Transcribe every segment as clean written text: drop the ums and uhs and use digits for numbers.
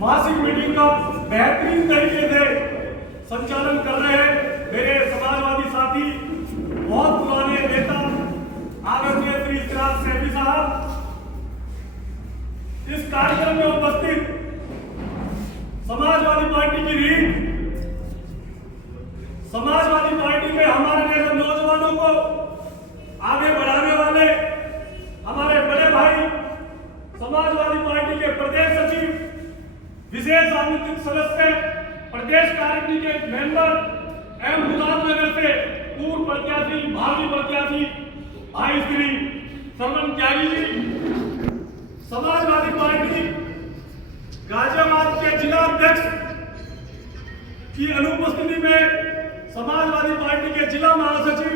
मासिक मीटिंग का बेहतरीन तरीके से संचालन कर रहे हैं मेरे समाजवादी साथी, बहुत पुराने नेता आदरणीय श्री चिराग सैफी साहब। इस कार्यक्रम में उपस्थित समाजवादी पार्टी की रीढ़, समाजवादी पार्टी में हमारे नौजवानों को आगे बढ़ाने वाले हमारे बड़े भाई, समाजवादी पार्टी के प्रदेश सचिव, विशेष आमंत्रित सदस्य, प्रदेश कार्यकारिणी के मेंबर एवं गुलामनगर से पूर्व प्रत्याशी, भावी प्रत्याशी भाई श्री सरवन त्यागी जी, समाजवादी पार्टी गाजियाबाद के जिला अध्यक्ष की अनुपस्थिति में समाजवादी पार्टी के जिला महासचिव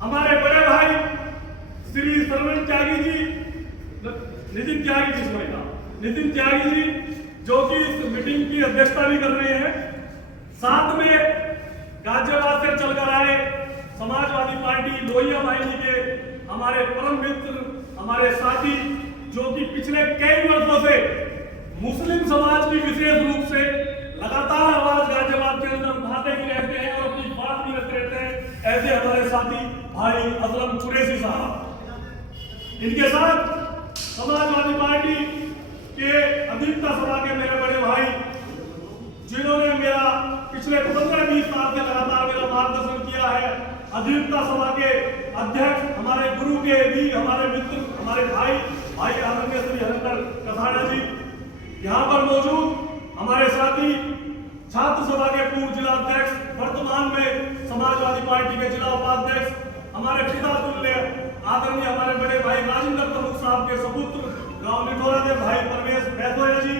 हमारे बड़े भाई श्री सरवन त्यागी जी, नितिन त्यागी जी जो कि इस मीटिंग की अध्यक्षता भी कर रहे हैं। साथ में गाजियाबाद से चलकर आए समाजवादी पार्टी लोहिया वाहिनी के हमारे परम मित्र, हमारे साथी, जो कि पिछले कई वर्षों से मुस्लिम समाज की विशेष रूप से लगातार आवाज गाजियाबाद के अंदर उठाते भी रहते हैं और अपनी बात भी रखते रहते हैं, ऐसे हमारे साथी भाई असलम कुरैशी साहब। इनके साथ समाजवादी पार्टी के अधिवक्ता सभा के मेरे बड़े भाई, जिन्होंने मेरा पिछले 15-20 साल से लगातार मेरा मार्गदर्शन किया है, अधिवक्ता सभा के अध्यक्ष हमारे गुरु के भी हमारे मित्र, हमारे भाई आदरणीय श्री हरिंदर कसाड़ा जी, यहाँ पर मौजूद हमारे साथी छात्र सभा के पूर्व जिला अध्यक्ष, वर्तमान में समाजवादी पार्टी के जिला उपाध्यक्ष, हमारे पिता तुल्य आदरणीय हमारे बड़े भाई राजेंद्र प्रमुख साहब के सपुत्र गांव निठोरा के भाई परमेश बैसोया जी,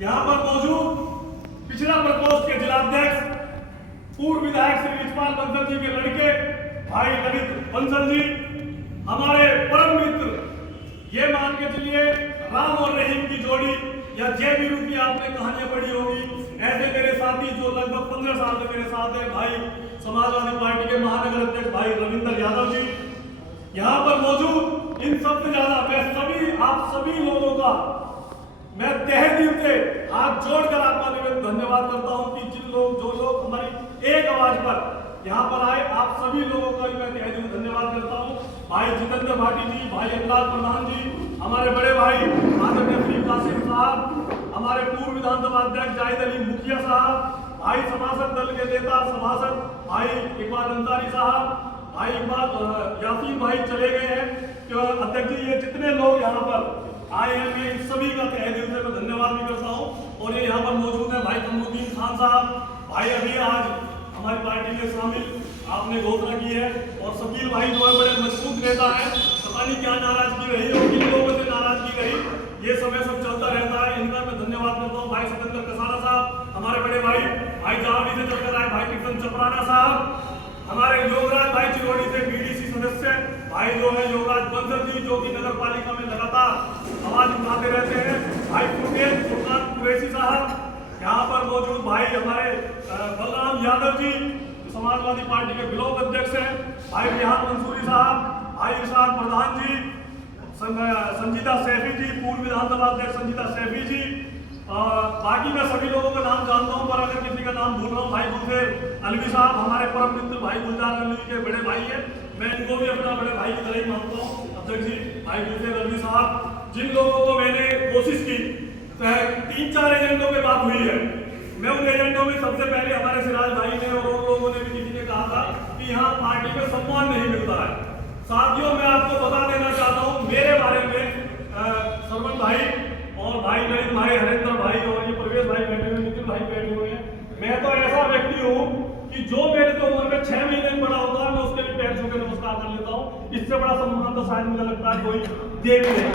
यहाँ पर मौजूद पिछड़ा प्रकोष्ठ के जिला अध्यक्ष, पूर्व विधायक श्री रिचपाल बंसल जी के लड़के भाई ललित बंसल जी, हमारे परम मित्र, ये मान के चलिए राम और रहीम की जोड़ी या जय वीरू की आपने कहानियां पढ़ी होगी, ऐसे मेरे साथी जो लगभग 15 साल से मेरे साथ है, भाई समाजवादी पार्टी के महानगर अध्यक्ष भाई रविंदर यादव जी, यहाँ पर मौजूद। इन सबसे ज्यादा मैं आप सभी लोगों का मैं तहे दिल से हाथ जोड़कर आपका धन्यवाद करता हूं कि जो लोग हमारी एक आवाज पर यहाँ पर आए, आप सभी लोगों का भी मैं तहे दिल धन्यवाद करता हूं। भाई जितेंद्र भाटी जी, भाई अखिलाल प्रधान जी, हमारे बड़े भाई आदरणीय श्री कासिम साहब, हमारे पूर्व विधानसभा अध्यक्ष जाहिद अली मुखिया साहब, भाई सभासद दल के नेता सभासद भाई इकबाल अंसारी साहब, भाई इकबाल यासीन भाई चले गए हैं अध्यक्ष जी, ये जितने लोग यहाँ पर आए हैं, मैं इन सभी का तहे दिल से मैं धन्यवाद भी करता हूँ। और ये यहाँ पर मौजूद है भाई कमरुद्दीन खान साहब, भाई अभी आज हमारी पार्टी में शामिल आपने घोषणा की है, और शकील भाई जो है बड़े मजबूत नेता है, पता नहीं क्या नाराजगी रही और किन लोगों से नाराजगी रही, ये समय सब चलता रहता है, इनका मैं धन्यवाद करता हूँ। भाई सतेंद्र कसाड़ा साहब, हमारे बड़े भाई जावड़ी से चलकर आए भाई किशन चपराना साहब, हमारे योगराज भाई चिरोड़ी से बीडीसी सदस्य भाई जो है योगराज बंसल जी, जो कि नगर पालिका में लगातार आवाज उठाते रहते हैं, भाई फुरकान कुरैशी साहब, यहाँ पर मौजूद भाई हमारे बलराम यादव जी, समाजवादी पार्टी के ब्लॉक अध्यक्ष हैं, भाई रिहान मंसूरी साहब, भाई इरशाद प्रधान जी, संजीदा सैफी जी, पूर्व विधानसभा अध्यक्ष संजीदा सैफी जी, बाकी मैं सभी लोगों का नाम जानता हूं, पर अगर किसी का नाम भूल रहा हूं, भाई गुलफेर अलवी साहब, हमारे परम मित्र भाई गुलजार अलवी के बड़े भाई हैं, मैं इनको भी अपना बड़े भाई की तरह ही मानता हूं अध्यक्ष जी, भाई गुलफेर अलवी साहब, जिन लोगों को मैंने कोशिश की, 3-4 एजेंडों पे बात हुई है, मैं उन एजेंडों में सबसे पहले हमारे सिराज भाई ने और उन लोगों ने भी किसी ने कहा था कि यहाँ पार्टी में सम्मान नहीं मिलता है। साथियों, मैं आपको बता देना चाहता हूँ मेरे बारे में, सरवन भाई और भाई नरेंद्र भाई, हरेंद्र भाई और ये प्रवेश भाई बैठे हुए, नितिन भाई बैठे हुए हैं, मैं तो ऐसा व्यक्ति हूँ कि जो मेरे तो उम्र में 6 महीने बड़ा होता है, मैं उसके भी पैर छू के नमस्कार कर लेता हूँ। इससे बड़ा सम्मान तो शायद मुझे लगता है कोई दे भी नहीं।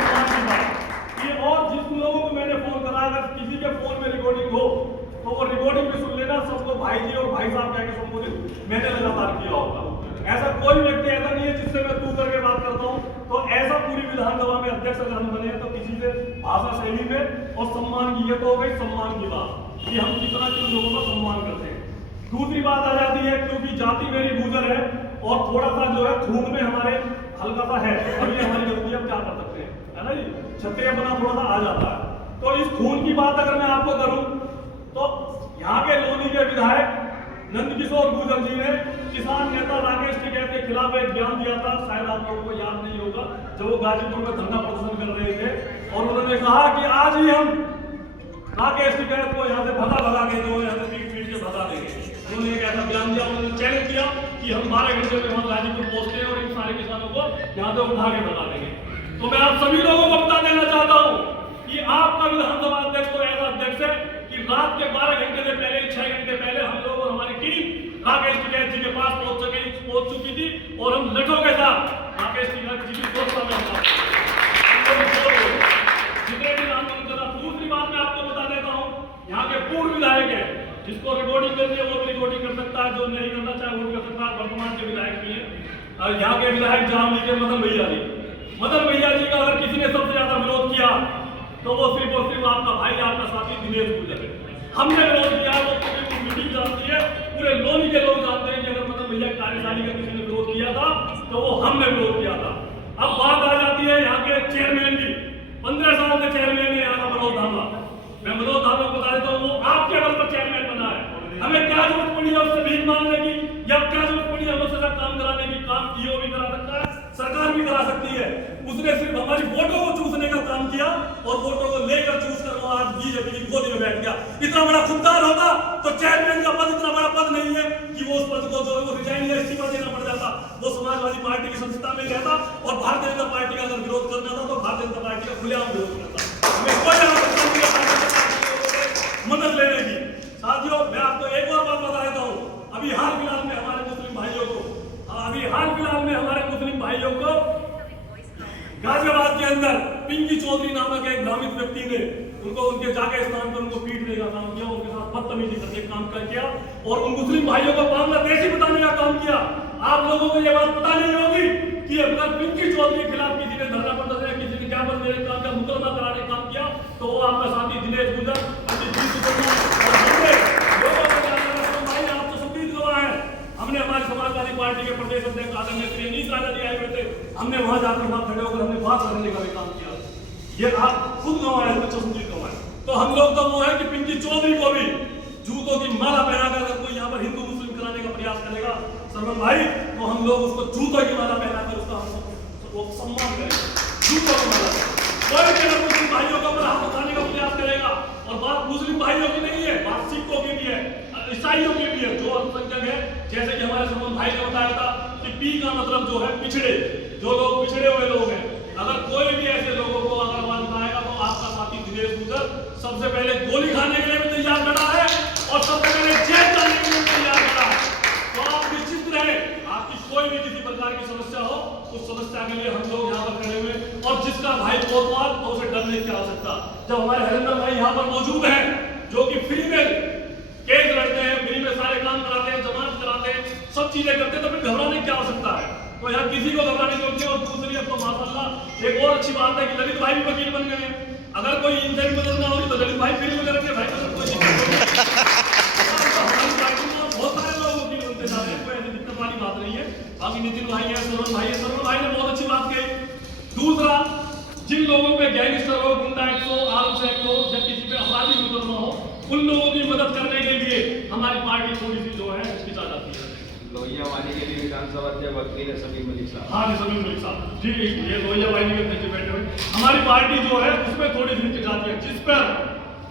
सम्मान की बात ये, और जिस लोगों को मैंने फोन करा, अगर किसी के फोन में रिकॉर्डिंग हो तो वो रिकॉर्डिंग भी सुन लेना, सबको भाई जी और भाई साहब कह के संबोधित मैंने लगातार किया होगा। ऐसा कोई व्यक्ति ऐसा नहीं है जिससे मैं तू करके बात करता हूँ, तो ऐसा पूरी विधानसभा में अध्यक्ष अगर हम बने तो किसी से भाषा शैली में और सम्मान की, ये तो हो गई सम्मान की बात कि हम कितना किन लोगों का सम्मान करते हैं। दूसरी बात आ जाती है, क्योंकि जाति मेरी गुजर है और थोड़ा सा जो है खून में हमारे हल्का सा है, और ये हमारी गलती है, क्या कर सकते हैं, है ना जी, क्षत्रियपना थोड़ा सा आ जाता है। तो इस खून की बात अगर मैं आपको करूं तो यहाँ के लोनी के विधायक नंदकिशोर गुर्जर जी ने किसान नेता राकेश टिकैत के खिलाफ एक बयान दिया था, शायद आप लोगों को याद नहीं होगा, जब वो गाजीपुर में धरना प्रदर्शन कर रहे थे और उन्होंने कहा कि आज ही हम राकेश टिकैत को यहाँ से भगा के जो यहाँ से पीट के भगा देंगे। उन्होंने एक ऐसा बयान दिया, उन्होंने चैलेंज किया कि हम 12 घंटे में वहाँ गाजीपुर पहुंचते हैं और इन सारे किसानों को यहाँ से उठा के भगा देंगे। तो मैं आप सभी लोगों को बता देना चाहता हूँ कि आपका विधानसभा अध्यक्ष तो ऐसा अध्यक्ष है कि रात के 12 घंटे से पहले 6 घंटे पहले हम लोग और हमारी टीम राकेश टिकैत जी के पास पहुंच चुकी थी और हम लठों के साथ राकेश टिकैत जी की दोस्ता में जितने भी नाम करा। दूसरी बात मैं आपको बता देता हूँ, यहाँ के पूर्व विधायक है, जिसको रिकॉर्डिंग करनी है वो भी रिकॉर्डिंग कर सकता है, जो नहीं करना चाहे वो भी कर सकता है। वर्तमान के विधायक भी है और यहाँ के विधायक जामली के मदन भैया जी का अगर किसी ने सबसे ज्यादा विरोध किया तो वो सिर्फ और सिर्फ आपका भाई, आपका साथी दिनेश गुर्जर है। हमने विरोध किया, वो पूरी मीटिंग जानती है, पूरे लोनी के लोग जानते हैं कि अगर मदन भैया कार्यशाली का किसी ने विरोध किया था तो वो हमने विरोध किया था। अब बात आ जाती है यहाँ के चेयरमैन की, 15 साल से चेयरमैन है यहाँ का मनोज धामा। मैं मनोज धामा को बता देता हूँ, वो आपके बल पर चेयरमैन बना है। हमें क्या जरूरत पड़ी है उससे भीख मांगने की, या क्या जरूरत पड़ी है हमसे काम कराने की? काम डीओ भी करा सकता है, सरकार भी करा सकती है। उसने सिर्फ हमारी वोटों को चूसने का काम किया और वोटों को लेकर चूस कर वो आज बीजेपी की गोदी में बैठ गया। इतना बड़ा खुददार होता तो चेयरमैन का पद इतना बड़ा पद नहीं है कि वो उस पद को जो है वो रिजाइन या इस्तीफा देना पड़ जाता। वो समाजवादी पार्टी की संस्था में रहता और भारतीय जनता पार्टी का अगर विरोध करना था तो भारतीय जनता पार्टी का खुलेआम विरोध करता। हमें कोई आवश्यकता नहीं है मदद लेने की। साथियों, मैं आपको एक और बात बता देता हूँ, अभी हाल फिलहाल में हमारे मुस्लिम भाइयों को गाजियाबाद के अंदर पिंकी चौधरी नामक एक भ्रामित व्यक्ति ने उनको उनके जाके स्थान पर उनको पीटने का काम किया, उनके साथ बदतमीजी करने का काम किया और उन मुस्लिम भाइयों को बांग्लादेशी बताने का काम किया। आप लोगों को यह बात पता नहीं होगी कि अगर पिंकी चौधरी के खिलाफ किसी ने धरना प्रदर्शन या किसी ने क्या बनने का काम किया, मुकदमा कराने का काम किया, तो वो आपका साथी दिनेश गुर्जर हमने हमारी समाजवादी पार्टी के प्रदेश अध्यक्ष आदरणीय श्री अनीस राजा जी आए हुए थे, हमने वहां जाकर वहां खड़े होकर हमने बात करने का भी काम किया। ये आप खुद गंवाए, चश्मदीद गंवाए। तो हम लोग का वो है कि पिंकी चौधरी को भी जूतों की माला पहनाकर अगर कोई यहाँ पर हिंदू मुस्लिम कराने का प्रयास करेगा सरवन भाई, तो हम लोग उसको जूतों की माला पहनाकर उसका हम सम्मान करेंगे। जूतों की माला कोई भी अगर मुस्लिम भाइयों का हाथ उठाने का प्रयास करेगा, और बात मुस्लिम भाइयों की नहीं है, बात सिखों की भी है, ईसाइयों के भी है, जो अल्पसंख्यक है। जैसे कि हमारे सरवन भाई ने बताया था कि पी का मतलब जो है पिछड़े, जो लोग पिछड़े हुए लोग हैं। अगर कोई भी ऐसे लोगों को अगर आवाज उठाएगा तो आपका साथी दिनेश गुर्जर सबसे पहले गोली खाने के लिए भी तैयार खड़ा है और सबसे पहले जेल जाने के लिए तैयार खड़ा है। तो आप निश्चित रहे, आपकी कोई भी किसी प्रकार की समस्या हो, उस समस्या के लिए हम लोग यहाँ पर खड़े हुए, और जिसका भाई कोतवाल तो उसे डरने की आवश्यकता। जब हमारे हरिंदर भाई यहाँ पर मौजूद हैं जो कि फ्री में केस लड़ते हैं, फ्री में सारे काम कराते हैं, जमानत कराते हैं, सब चीजें करते हैं, तो फिर घबराने की आवश्यकता है? तो यहाँ किसी को घबराने की होती है। और दूसरी अब तो माशाल्लाह एक और अच्छी बात है कि ललित भाई भी वकील बन गए हैं। अगर कोई इनसे भी मदद ना होगी तो ललित भाई फ्री में करेंगे भाई, कोई हमारी पार्टी में बहुत सारे लोग वकील बनते जा रहे हैं, कोई ऐसी दिक्कत वाली बात नहीं है। बाकी नितिन भाई है, सरवन भाई है, सरवन भाई ने बहुत अच्छी बात कही। दूसरा, जिन लोगों पे गैंगस्टर हो, गुंडा एक्ट हो, आर्म्स एक्ट हो, या किसी पे आपराधिक मुकदमा हो, उन लोगों की मदद करने के लिए हमारी पार्टी थोड़ी सी जो है हिचकिचा जाती है। लोहिया वाली के लिए विधानसभा अध्यक्ष वकील है समीर मलिक साहब। हाँ जी, समीर मलिक साहब जी, ये लोहिया वाली के अध्यक्ष बैठे हुए। हमारी पार्टी जो है उसमें थोड़ी सी हिचकिचाती है। जिस पर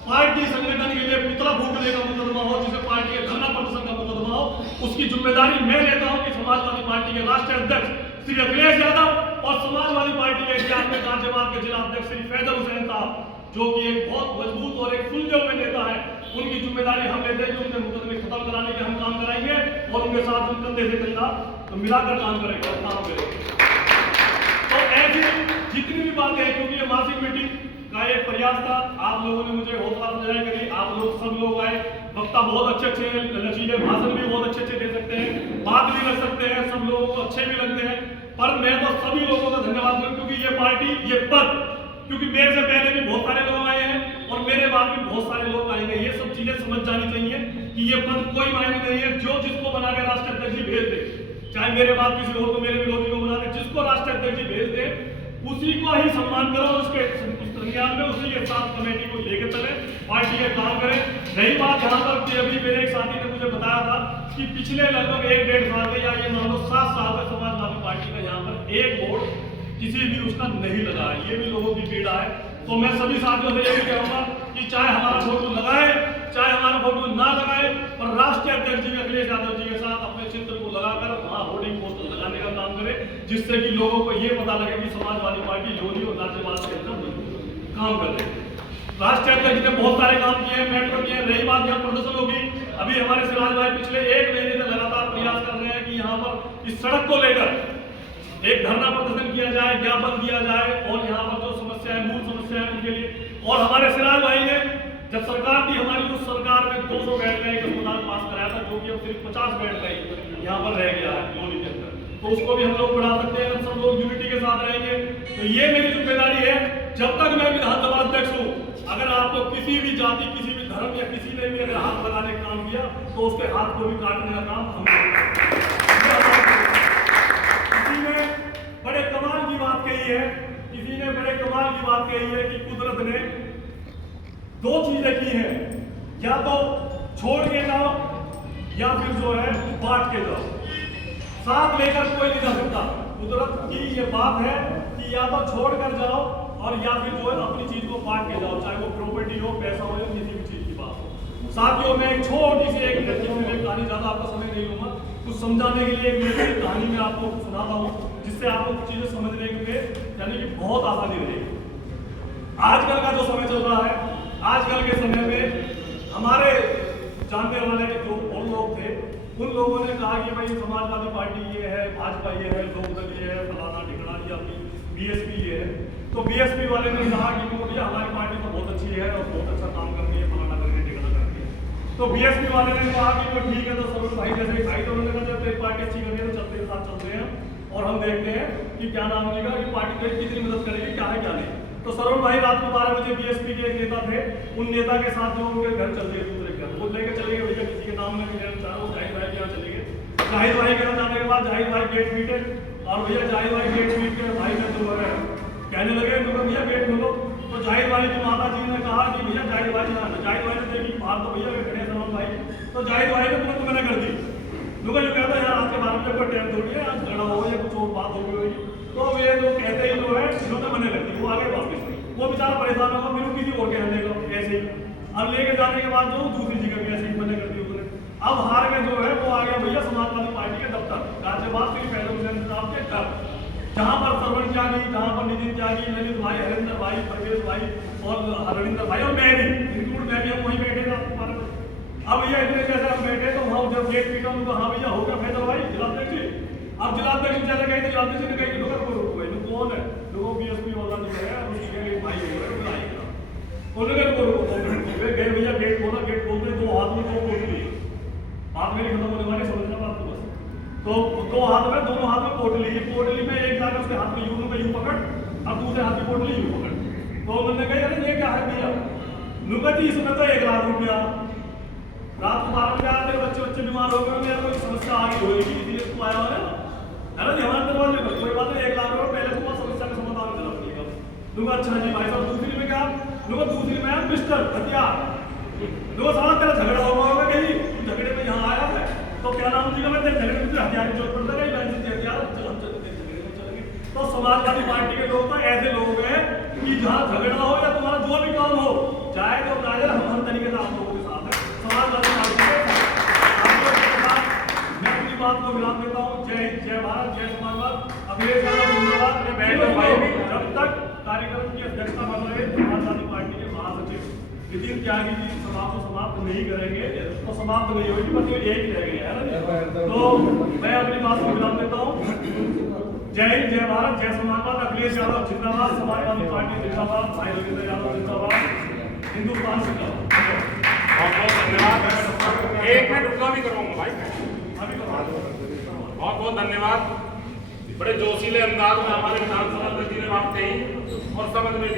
पार्टी संगठन के लिए पुतला फूकने का मुकदमा हो, जिसे पार्टी के धरना प्रदर्शन का मुकदमा हो, उसकी जिम्मेदारी मैं लेता हूँ कि समाजवादी पार्टी के राष्ट्रीय अध्यक्ष श्री अखिलेश यादव और समाजवादी पार्टी के इतिहास में गाजियाबाद के जिला अध्यक्ष श्री फैजल हुसैन साहब, जो कि एक बहुत मजबूत और एक सुलझे हुए नेता है, उनकी जिम्मेदारी हम लेते हैं कि उनके मुकदमे खत्म कराने के हम काम कराएंगे और उनके साथ हम कंधे से कंधा तो मिलाकर काम करेंगे और काम करेंगे। तो ऐसी जितनी भी बातें हैं, क्योंकि ये मासिक मीटिंग का एक प्रयास था, आप लोगों ने मुझे हौसला अफजाई करी, आप लोग सब लोग आए, वक्ता बहुत अच्छे लचीले भाषण भी बहुत अच्छे दे सकते हैं, बात भी कर सकते हैं, सब लोगों को अच्छे भी लगते हैं। पर मैं तो सभी लोगों का धन्यवाद करूँ, क्योंकि ये पार्टी, ये पद, क्योंकि मेरे से पहले भी बहुत सारे लोग आए हैं और मेरे बाद भी बहुत सारे लोग आएंगे। ये सब चीजें समझ जानी चाहिए कि ये पद कोई मायने नहीं है। जो जिसको बना के राष्ट्रीय अध्यक्ष जी भेज दे, चाहे मेरे बाद किसी और को, मेरे विरोधी को बना दे, जिसको राष्ट्रीय अध्यक्ष जी भेज दे, उसी को ही सम्मान करो, उसके उस संज्ञान में उसी के साथ कमेटी को लेकर चले, पार्टी के काम करें। रही बात यहाँ पर कि अभी मेरे एक साथी ने मुझे बताया था कि पिछले लगभग 1-1.5 साल में या ये मान लो 7 साल में समाजवादी पार्टी का यहाँ पर एक वोट किसी भी उसका नहीं लगा है। ये भी लोगों की पीड़ा है। तो मैं सभी साथियों से ये भी कहूँगा कि चाहे हमारा फोटो लगाए चाहे हमारा फोटो ना लगाए, पर राष्ट्रीय अध्यक्ष जी अखिलेश यादव जी के साथ अपने चित्र को लगाकर वहाँ होर्डिंग पोस्टर लगाने का काम करें, जिससे कि लोगों को ये पता लगे कि समाजवादी पार्टी लोधी और राज्यपाल के अंदर काम कर रहे हैं। राष्ट्रीय अध्यक्ष ने बहुत सारे काम किए हैं, मेट्रो किए हैं। रही बात यहाँ प्रदर्शन होगी, अभी हमारे सिराज भाई पिछले 1 महीने से लगातार प्रयास कर रहे हैं कि यहाँ पर इस सड़क को लेकर एक धरना प्रदर्शन किया जाए, ज्ञापन दिया जाए और यहाँ पर जो समस्या है, मूल समस्या है उनके लिए। और हमारे सिराज भाई ने जब सरकार थी हमारी, उस सरकार में 200 बेड का एक अस्पताल पास कराया था, जो कि अब सिर्फ 50 बेड का ही यहाँ पर रह गया है लोनी के अंदर। तो उसको भी हम लोग बढ़ा सकते हैं, हम सब लोग यूनिटी के साथ रहेंगे। तो ये मेरी जिम्मेदारी है, जब तक मैं विधानसभा अध्यक्ष हूँ, अगर आपको किसी भी जाति, किसी भी धर्म या किसी ने भी अगर हाथ लगाने का काम किया तो उसके हाथ को भी काटने का काम हम किसी ने बड़े कमाल की बात कही है, किसी ने बड़े कमाल की बात कही है कि कुदरत ने 2 चीजें की हैं, या तो छोड़ के जाओ या फिर जो है बांट के जाओ, साथ लेकर कोई नहीं जा सकता। कुदरत की ये बात है कि या तो छोड़ कर जाओ और या फिर जो है अपनी चीज को बांट के जाओ, चाहे वो प्रॉपर्टी हो, पैसा हो या किसी भी चीज की बात हो। साथियों में एक छोटी सी एक कहानी, ज्यादा आपका समय नहीं लूंगा, कुछ समझाने के लिए एक कहानी में आपको सुनाता हूँ, जिससे आपको कुछ चीजें समझने के यानी कि बहुत आसानी रहेगी। आजकल का जो समय चल रहा है, आजकल के समय में हमारे जानने वाले जो और लोग थे, उन लोगों ने कहा कि भाई समाजवादी पार्टी ये है, भाजपा ये है, लोकदल ये है, फलाना ठिकाना या बीएसपी ये है। तो बीएसपी वाले ने कहा कि भैया हमारी पार्टी तो बहुत अच्छी है और बहुत अच्छा काम कर रही है, फलाना करके ठिकाना करती है। तो बीएसपी वाले ने कहा कि वो ठीक है, तो सरोज भाई जैसे भाई, तो उन्होंने कहा जब तेरी पार्टी अच्छी कर रही है तो चलते साथ चलते हैं और हम देखते हैं कि क्या नाम होगा कि पार्टी कितनी मदद करेगी, क्या है क्या नहीं। तो सरोज भाई रात को 12 बजे बीएसपी के एक नेता थे, उन नेता के साथ जो उनके घर चल गए, दूसरे घर वो लेके चले गए, भैया किसी के नाम में नहीं लेना चाह रहा हूँ, जाहिद भाई के यहाँ चले गए। जाहिद भाई के यहाँ जाने के बाद जाहिद भाई गेट पीटे और भैया जाहिद भाई गेट पीट के भाई ने तो कहने लगे तो भैया गेट खोलो। तो जाहिद भाई की माता जी ने कहा कि भैया जाहिद भाई यहाँ, जाहिद भाई ने देखी बाहर तो भैया खड़े सरोज भाई, तो जाहिद भाई ने तुरंत मना कर दी। लोग जो कहता है यार आज के 12 बजे कोई टाइम थोड़ी है, आज झगड़ा हो या कुछ और बात हो गई होगी, तो ये जो कहते ही लोग हैं इन्होंने मना कर दी, वो आगे वापस वो बेचारा परेशान होगा, फिर किसी और के यहाँ लेगा ऐसे ही। अब लेके जाने के बाद जो दूसरी जगह भी ऐसे ही मना कर दी उन्होंने। अब हार के जो है वो आ गया भैया समाजवादी पार्टी के दफ्तर, राज्यपाल श्री पहले हुसैन साहब के घर, जहाँ पर श्रवण त्यागी, जहाँ पर नितिन त्यागी, ललित भाई, हरिंदर भाई, परवेश भाई और रविंदर भाई और मैं भी इंक्लूड, मैं भी हम वहीं बैठे थे। अब भैया इतने जैसे हम बैठे तो वहाँ जब गेट पीटा उनको, हाँ भैया हो गया फैसला भाई जिलाध्यक्ष जी। अब जिलाध्यक्ष चले गए तो जिलाध्यक्ष ने कही लोग कौन है, लोगों बीएसपी वाला जो है उसके भाई हो गए उन्होंने गए भैया गेट खोला, गेट खोलते 2 हाथ में 2 पोटली, बात मेरी खत्म होने वाली, समझना बात को बस। तो 2 हाथ में, दोनों हाथ में पोटली, पोटली में एक जाकर उसके हाथ में यूं का यूं पकड़, अब दूसरे हाथ की पोटली यूं पकड़। तो उन्होंने कहा अरे ये क्या है भैया, लुका जी इसमें तो 1 लाख रुपया, रात को 12 बजे आया, तेरे बच्चे बीमार हो गए, मेरा कोई समस्या आ गई होगी इसलिए तू आया है। अरे जी हमारे दरवाजे पर कोई बात नहीं, 1 लाख रुपये पहले तुम्हारा समस्या का समाधान कर रखिएगा। लुका अच्छा जी भाई साहब, दूसरी में क्या, लुका दूसरी में मिस्टर हथियार, लुका सारा तेरा झगड़ा होगा कहीं, तू झगड़े में यहाँ आया है तो क्या नाम जी का मैं तेरे झगड़े में हथियार की जरूरत पड़ता है, हथियार हम चलेंगे। तो समाजवादी पार्टी के लोग तो ऐसे लोग हैं कि जहाँ झगड़ा हो या तुम्हारा जो भी काम हो, चाहे तो राजा हम हर तरीके से आप लोगों के साथ है। समाजवादी पार्टी के साथ मैं अपनी बात को विराम देता हूँ। जय हिंद, जय भारत, जय समाजवाद, अखिलेश यादव जिंदाबाद। जब तक कार्यक्रम की अध्यक्षता कर रहे समाजवादी पार्टी के महासचिव नितिन त्यागी जी सभा को समाप्त नहीं करेंगे तो समाप्त नहीं होगी, बस ये एक रह गए है। तो मैं अपनी बात को विराम देता हूँ। जय हिंद, जय भारत, जय समाजवाद, अखिलेश यादव जिंदाबाद, समाजवादी पार्टी जिंदाबाद, भाई रविंद्र यादव जिंदाबाद, हिंदुस्तान जिंदाबाद। बहुत बहुत धन्यवाद। 1 मिनट रुकना भी करूँगा भाई, बहुत बहुत धन्यवाद। बड़े जोशीले अंदाज में हमारे विधानसभा अध्यक्ष जी ने बात कही और समझ में भी